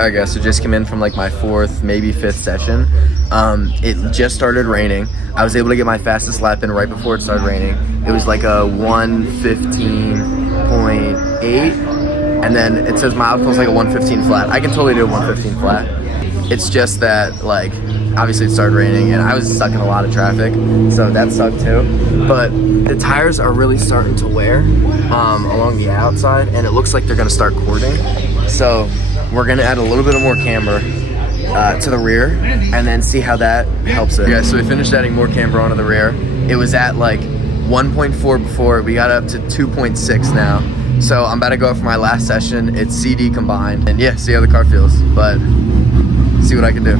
Alright guys, so just came in from like my 4th, maybe 5th session. It just started raining. I was able to get my fastest lap in right before it started raining. It was like a 1:15.8, and then it says my optimal is like a 1:15 flat. I can totally do a 1:15 flat. It's just that, like, obviously it started raining and I was stuck in a lot of traffic, so that sucked too. But the tires are really starting to wear along the outside, and it looks like they're gonna start cording. So we're gonna add a little bit of more camber to the rear and then see how that helps it. Yeah, so we finished adding more camber onto the rear. It was at like 1.4 before, we got up to 2.6 now. So I'm about to go out for my last session. It's CD combined, and yeah, see how the car feels, but see what I can do.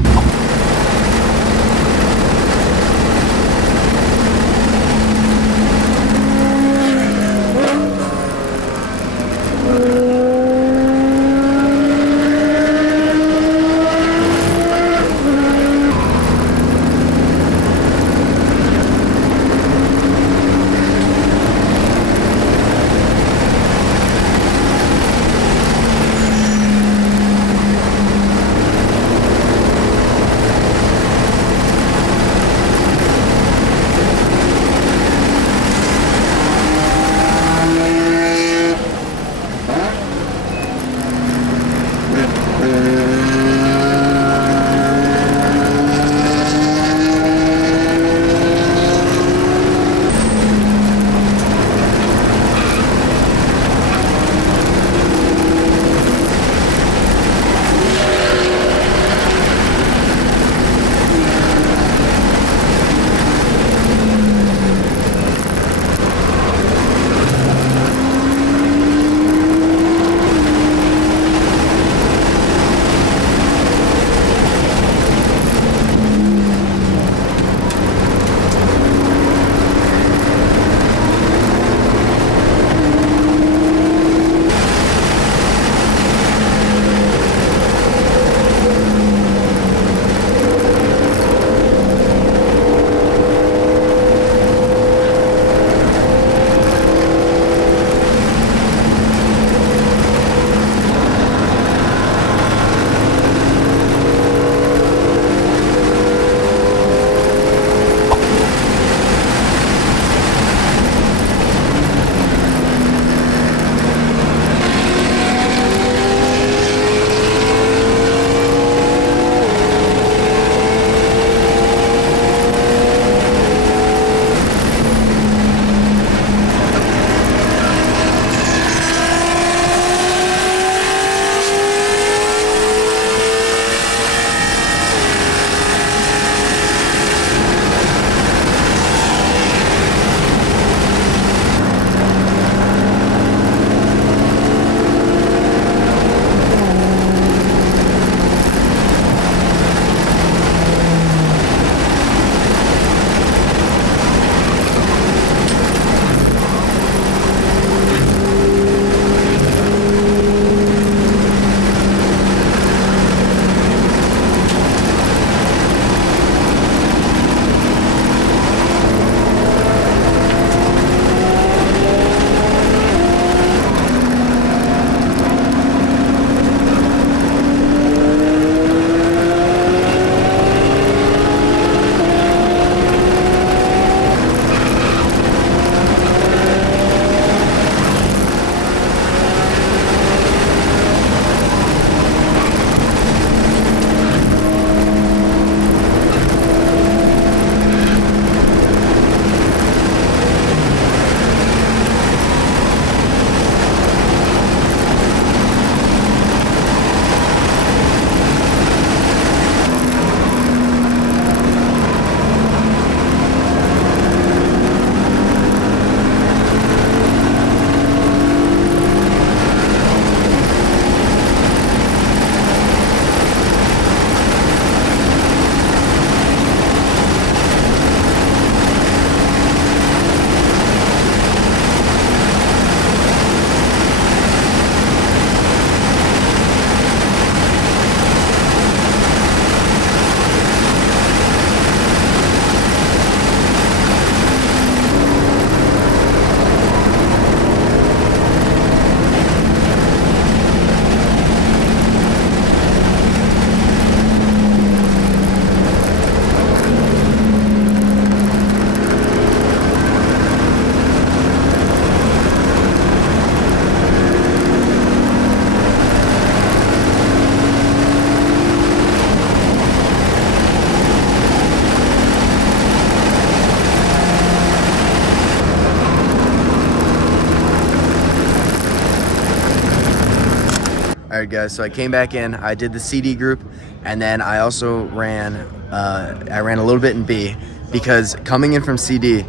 All right, guys, so I came back in, I did the CD group, and then I also ran, I ran a little bit in B, because coming in from CD,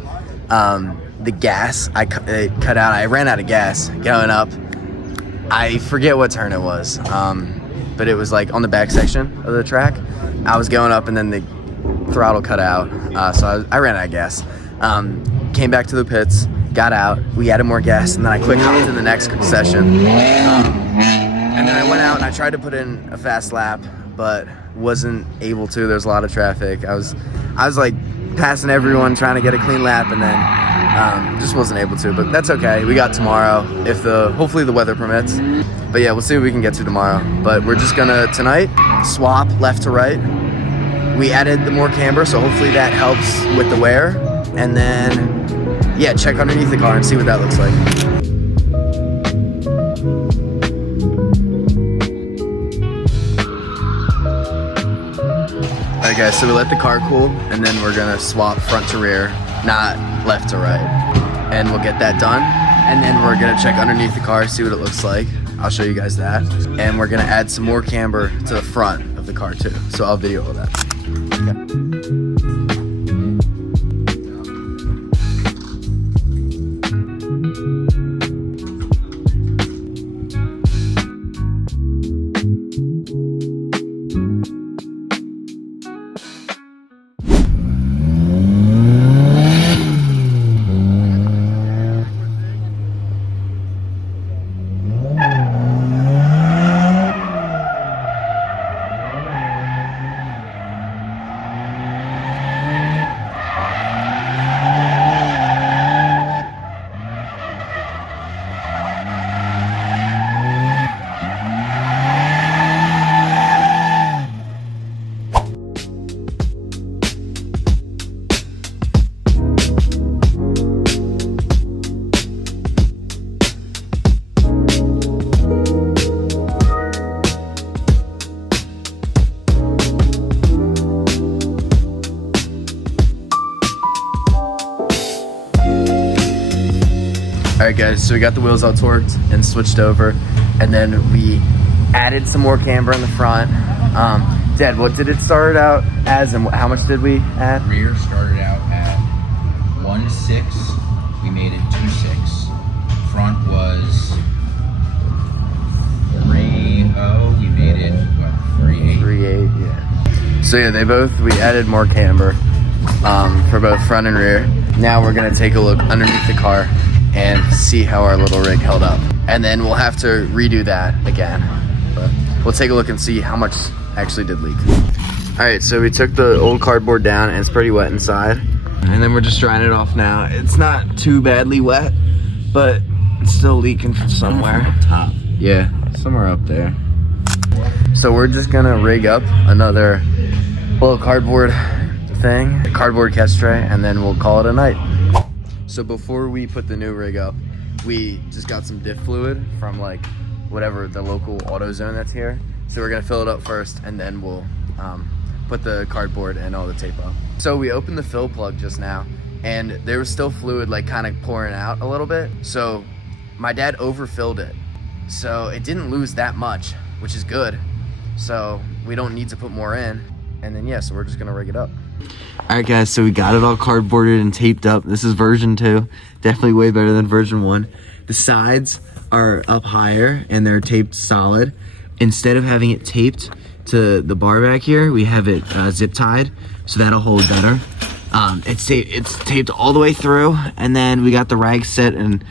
the gas, it cut out. I ran out of gas going up. I forget what turn it was, but it was like on the back section of the track. I was going up and then the throttle cut out, so I ran out of gas. Came back to the pits, got out, we added more gas, and then I quick hopped in the next session. And then I went out and I tried to put in a fast lap, but wasn't able to. There's a lot of traffic. I was like passing everyone, trying to get a clean lap, and then just wasn't able to. But that's okay. We got tomorrow, if hopefully the weather permits. But yeah, we'll see what we can get to tomorrow. But we're just gonna tonight swap left to right. We added the more camber, so hopefully that helps with the wear. And then yeah, check underneath the car and see what that looks like. Alright guys, so we let the car cool, and then we're gonna swap front to rear, not left to right. And we'll get that done, and then we're gonna check underneath the car, see what it looks like. I'll show you guys that. And we're gonna add some more camber to the front of the car too. So I'll video all that. Okay. Alright guys, so we got the wheels all torqued and switched over, and then we added some more camber in the front. Dad, what did it start out as, and how much did we add? Rear started out at 1.6, we made it 2.6. Front was 3.0, we made it, what, 3.8? 3.8, yeah. So yeah, we added more camber for both front and rear. Now we're gonna take a look underneath the car and see how our little rig held up. And then we'll have to redo that again. But we'll take a look and see how much actually did leak. All right, so we took the old cardboard down and it's pretty wet inside. And then we're just drying it off now. It's not too badly wet, but it's still leaking from somewhere. Up top. Yeah, somewhere up there. So we're just gonna rig up another little cardboard thing, a cardboard catch tray, and then we'll call it a night. So before we put the new rig up, we just got some diff fluid from like whatever the local AutoZone that's here. So we're gonna fill it up first, and then we'll put the cardboard and all the tape up. So we opened the fill plug just now, and there was still fluid like kind of pouring out a little bit. So my dad overfilled it. So it didn't lose that much, which is good. So we don't need to put more in. And then yeah, so we're just gonna rig it up. All right guys, so we got it all cardboarded and taped up. This is version 2, definitely way better than version 1. The sides are up higher and they're taped solid. Instead of having it taped to the bar back here, we have it zip tied, so that'll hold better. It's taped all the way through, and then we got the rag set in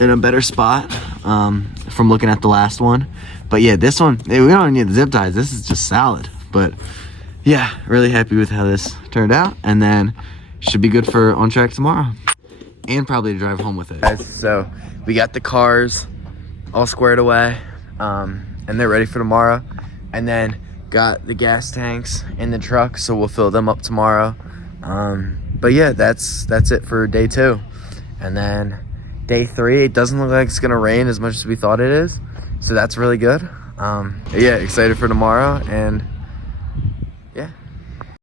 a better spot from looking at the last one. But yeah, this one, we don't need the zip ties. This is just solid. But yeah, really happy with how this turned out, and then should be good for on track tomorrow, and probably to drive home with it. Guys, so we got the cars all squared away, and they're ready for tomorrow, and then got the gas tanks in the truck, so we'll fill them up tomorrow. But yeah, that's it for day 2, and then day 3, it doesn't look like it's gonna rain as much as we thought it is, so that's really good. Yeah, excited for tomorrow, and